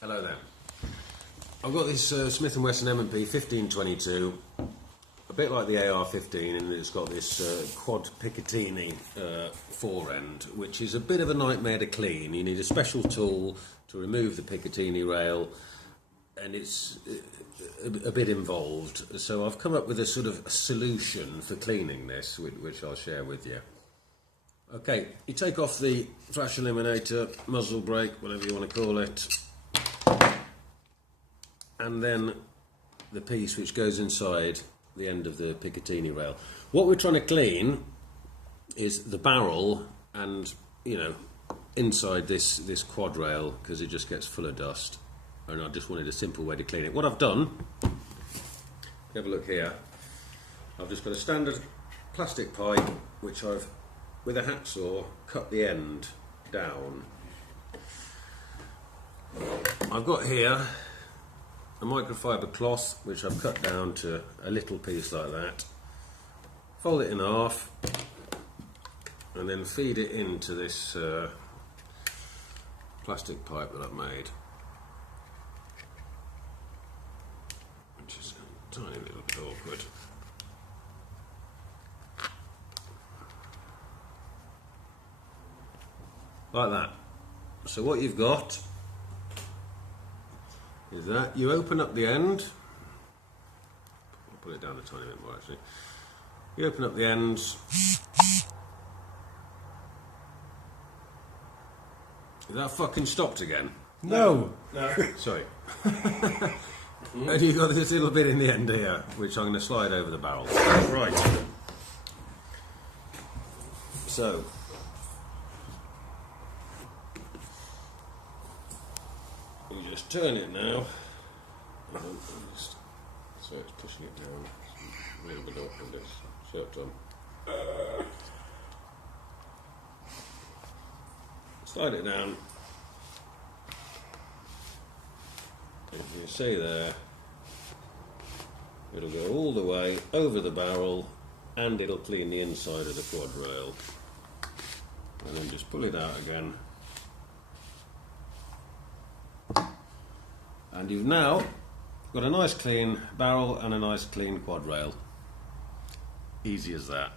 Hello there. I've got this Smith & Wesson M&P 1522, a bit like the AR-15, and it's got this quad Picatinny fore end, which is a bit of a nightmare to clean. You need a special tool to remove the Picatinny rail, and it's a bit involved. So I've come up with a sort of solution for cleaning this, which I'll share with you. Okay, you take off the flash eliminator, muzzle brake, whatever you want to call it, and then the piece which goes inside the end of the Picatinny rail. What we're trying to clean is the barrel and, you know, inside this quadrail, because it just gets full of dust, and I just wanted a simple way to clean it. What I've done, have a look here, I've just got a standard plastic pipe which I've, with a hacksaw, cut the end down. I've got here a microfiber cloth which I've cut down to a little piece like that, fold it in half and then feed it into this plastic pipe that I've made, which is a tiny little bit awkward. Like that. So what you've got is that you open up the end. I'll put it down a tiny bit more actually. You open up the ends. Is that fucking stopped again? No. Sorry. And you've got this little bit in the end here, which I'm going to slide over the barrel. Right. So, you just turn it now, so it's pushing it down. A little bit awkward, this shirt on. Slide it down. As you see there, it'll go all the way over the barrel, and it'll clean the inside of the quadrail. And then just pull it out again. And you've now got a nice clean barrel and a nice clean quadrail. Easy as that.